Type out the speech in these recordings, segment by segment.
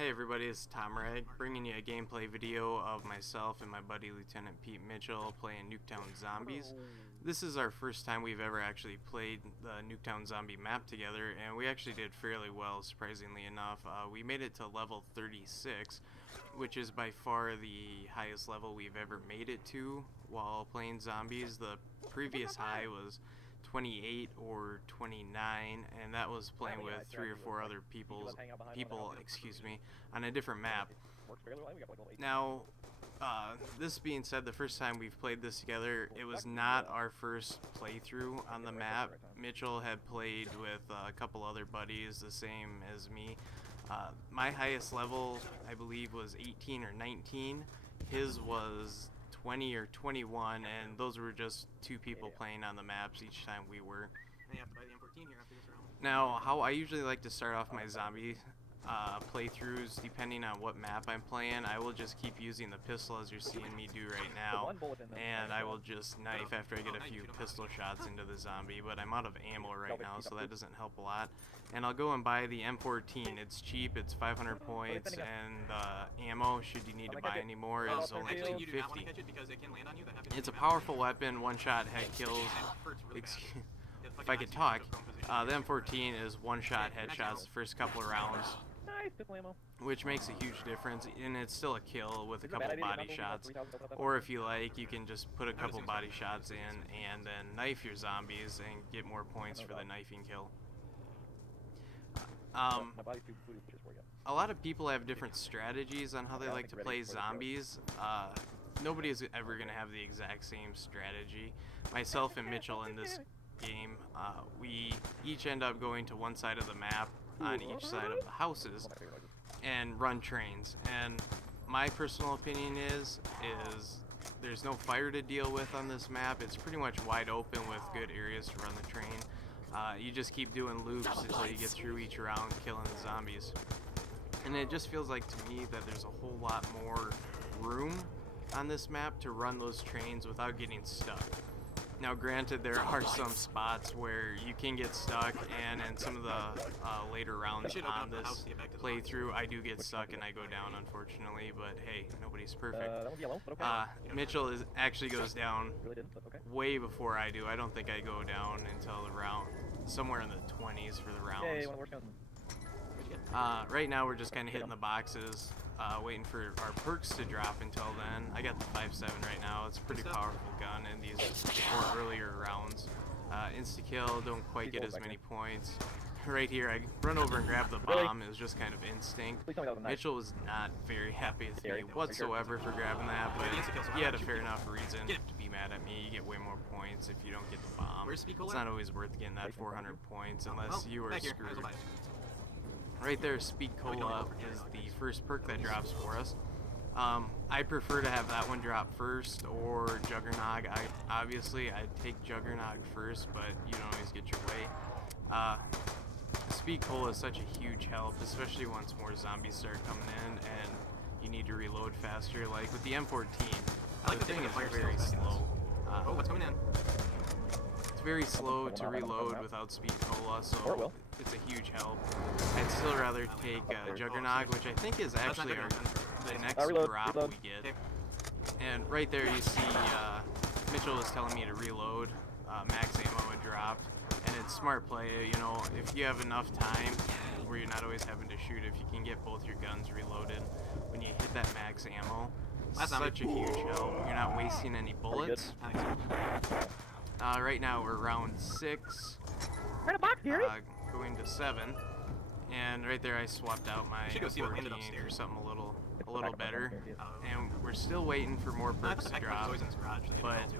Hey everybody, it's Tommerag, bringing you a gameplay video of myself and my buddy Lt P3t3Mitchell playing Nuke Town Zombies. This is our first time we've ever actually played the Nuke Town Zombie map together, and we actually did fairly well, surprisingly enough. We made it to level 36, which is by far the highest level we've ever made it to while playing zombies. The previous high was 28 or 29, and that was playing with 3 or 4 other people, on a different map. Now, this being said, the first time we've played this together, it was not our first playthrough on the map. Mitchell had played with a couple other buddies, the same as me. My highest level, I believe, was 18 or 19. His was 20 or 21, and those were just 2 people playing on the maps each time we were. Now, how I usually like to start off my zombie playthroughs, depending on what map I'm playing, I will just keep using the pistol as you're seeing me do right now, and I will just knife after I get a few pistol shots into the zombie, but I'm out of ammo right now, so that doesn't help a lot. And I'll go and buy the M14. It's cheap, it's 500 points, and ammo, should you need to buy any more, is only 250. It's a powerful weapon, one-shot head kills. If I could talk, the M14 is one-shot headshots the first couple of rounds, which makes a huge difference, and it's still a kill with a couple body shots. Or if you like, you can just put a couple body shots in and then knife your zombies and get more points for the knifing kill. A lot of people have different strategies on how they like to play zombies. Nobody is ever going to have the exact same strategy. Myself and Mitchell in this game, we each end up going to one side of the map on each side of the houses and run trains. And my personal opinion is there's no fire to deal with on this map. It's pretty much wide open with good areas to run the train. You just keep doing loops until you get through each round killing the zombies. And it just feels like to me that there's a whole lot more room on this map to run those trains without getting stuck. Now granted, there are some spots where you can get stuck, and in some of the later rounds on this playthrough, I do get stuck and I go down, unfortunately, but hey, nobody's perfect. Mitchell actually goes down way before I do. I don't think I go down until the round, somewhere in the 20s for the rounds. Right now we're just kind of hitting the boxes, waiting for our perks to drop until then. I got the 5.7 right now. It's a pretty powerful gun in these 4 earlier rounds. Insta-kill, don't quite get as many points. Right here, I run over and grab the bomb. It was just kind of instinct. Mitchell was not very happy with me whatsoever for grabbing that, but he had a fair enough reason to be mad at me. You get way more points if you don't get the bomb. It's not always worth getting that 400 points unless you are screwed. Right there, Speed Cola is the first perk that drops for us. I prefer to have that one drop first, or Juggernog. Obviously, I'd take Juggernog first, but you don't always get your way. Speed Cola is such a huge help, especially once more zombies start coming in and you need to reload faster. Like with the M14, the thing is very slow. What's coming in? It's very slow to reload without Speed Cola, so it's a huge help. I'd still rather take Juggernog, which I think is actually the next drop we get. And right there you see Mitchell was telling me to reload, max ammo had dropped, and it's smart play. You know, if you have enough time where you're not always having to shoot, if you can get both your guns reloaded when you hit that max ammo, it's such a huge help. You're not wasting any bullets. Right now we're round 6, going to 7, and right there I swapped out my 14 for something a little better, and we're still waiting for more perks to drop. But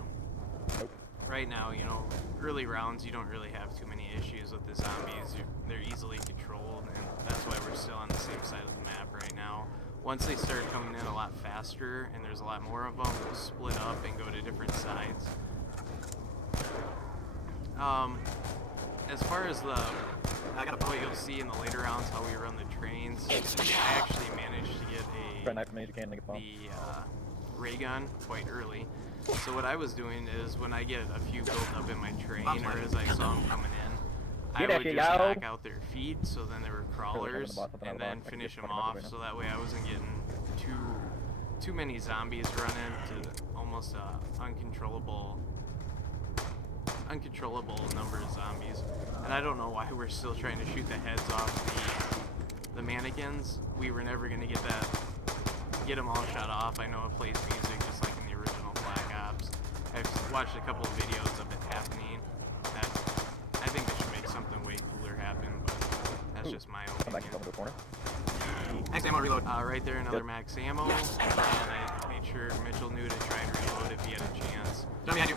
right now, you know, early rounds you don't really have too many issues with the zombies. They're easily controlled, and that's why we're still on the same side of the map right now. Once they start coming in a lot faster and there's a lot more of them, we'll split up and go to different sides. As far as what you'll see in the later rounds, how we run the trains, I actually managed to get the ray gun quite early. So what I was doing is when I get a few built up in my train, or as I saw them coming in, I would just knock out their feet, so then there were crawlers, and then finish them off, so that way I wasn't getting too many zombies running to almost uncontrollable number of zombies. And I don't know why we're still trying to shoot the heads off the mannequins. We were never gonna get them all shot off. I know it plays music just like in the original Black Ops. I've watched a couple of videos of it happening. I think they should make something way cooler happen, but that's just my opinion. Max ammo reload. Right there, another max ammo. And I made sure Mitchell knew to try and reload if he had a chance. Zombie, I do.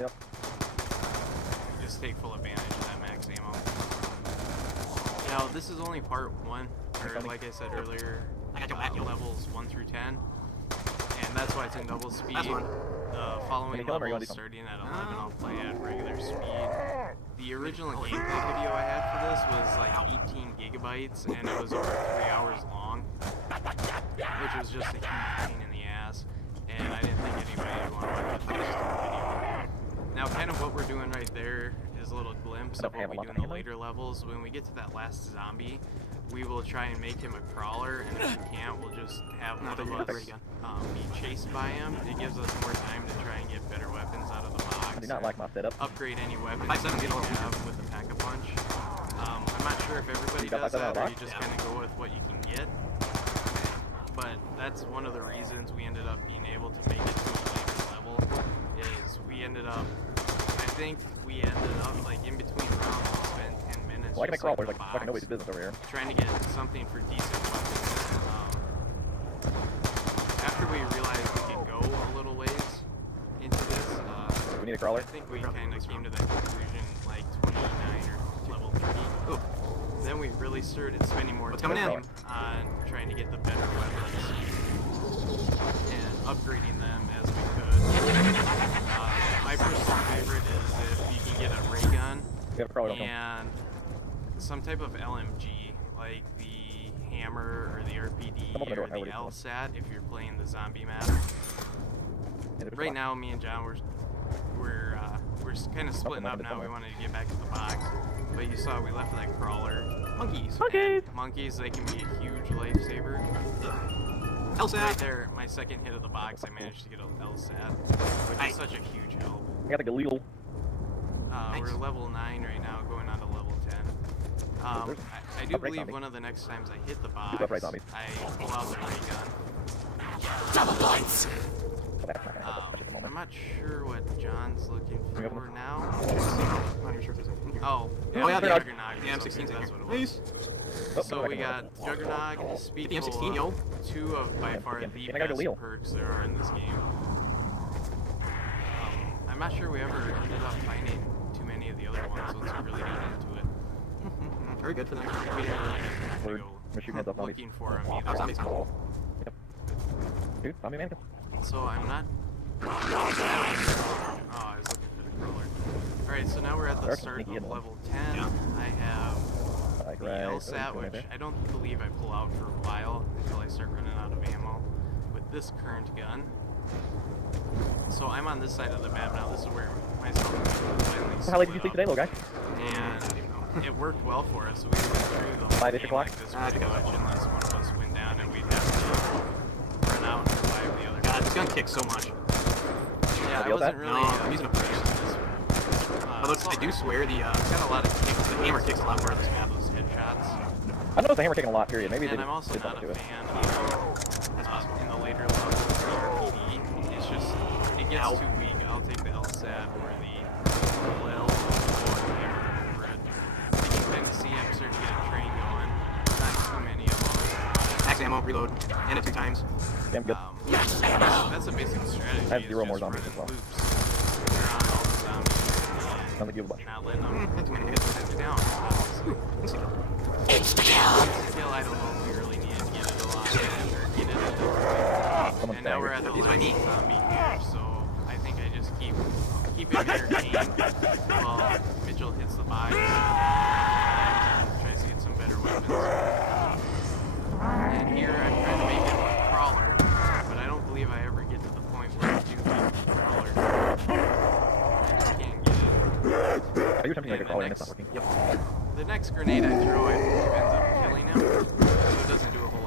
Yep. Just take full advantage of that max ammo. Now, this is only part 1, or like I said earlier, levels 1 through 10. And that's why it's in double speed. The following levels, starting at 11, I'll play at regular speed. The original gameplay video I had for this was like 18 gigabytes, and it was over 3 hours long, which was just a huge pain in the ass, and I didn't think anybody would want to watch the video. Now, kind of what we're doing right there is a little glimpse of what we do in the later levels. When we get to that last zombie, we will try and make him a crawler, and if we can't, we'll just have one of us be chased by him. It gives us more time to try and get better weapons out of the box. I do not like my setup. Upgrade any weapons that you have with the Pack-a-Punch. I'm not sure if everybody does that, or you just kind of go with what you can get. But that's one of the reasons we ended up being able to make it to a later level, is we ended up, I think we ended up, like, in between rounds, we spent 10 minutes well, I can make crawlers, like, box, fucking nobody's business over here. trying to get something for decent weapons. After we realized we could go a little ways into this, we need a crawler. I think we kind of came to that conclusion like 29 or level 30. Ooh. Then we really started spending more time on trying to get the better weapons and upgrading them as we could. My personal favorite is if you can get a ray gun and some type of LMG, like the hammer or the RPD or the LSAT if you're playing the zombie map. Right now, me and John, we're kind of splitting up now. We wanted to get back to the box, but you saw we left that crawler. Monkeys, they can be a huge lifesaver. LSAT! Right there, my second hit of the box, I managed to get a LSAT, which is such a huge help. I got the Galil. We're level 9 right now, going on to level 10. I do believe one of the next times I hit the box, I pull out the ray gun. Double points! I'm not sure what John's looking for now. I'm not even sure if there's anything here. Oh, yeah, Juggernog. Yeah, M16's that's what it was. So we got Juggernog, Speed M16, yo. 2 of by far the best perks there are in this game. I'm not sure we ever ended up finding too many of the other ones once we really got into it. Very good for them. We didn't really have to go looking for them either. Zombies. Yep. Dude, zombie mannequin. So I'm not... Oh, I was looking for the crawler. Alright, so now we're at the start of level 10. I have the LSAT, which I don't believe I pull out for a while until I start running out of ammo with this current gun. So I'm on this side of the map now. This is where myself and finally how late did you sleep today, little guy? And it worked well for us. So we went through the whole game like this pretty much unless one of us went down and we'd have to run out and revive the other guy. God, this gun kicks so much. Yeah, I wasn't really... I'm using a push. Although I do swear it's got a lot of kicks. The hammer kicks a lot more on this map. Those headshots. I noticed the hammer taking a lot, period. Maybe and I'm also not a fan of in the later levels of the RPD. It's just, it gets too weak. I'll take the LSAT or the LIL or the hammer over it. You can kind of see I'm starting to get a train going. Not too many of them. Max ammo, reload, and it 2 times. Damn good. That's a basic strategy. I have 0 more zombies as well. Around all the zombies. Sounds like you have a bunch. Not letting them Too many hits. down. Insta-kill, I don't know if we really needed to get it a lot or get it at the And now we're at the last zombie here, so I think I just keep him entertained while Mitchell hits the box and tries to get some better weapons. And here I'm trying to make it a crawler, but I don't believe I ever get to the point where I do make the crawler. I just can't get it. you're attempting like a And crawler and it's not working. Yep. the next grenade I throw, it ends up killing him, so it doesn't do a whole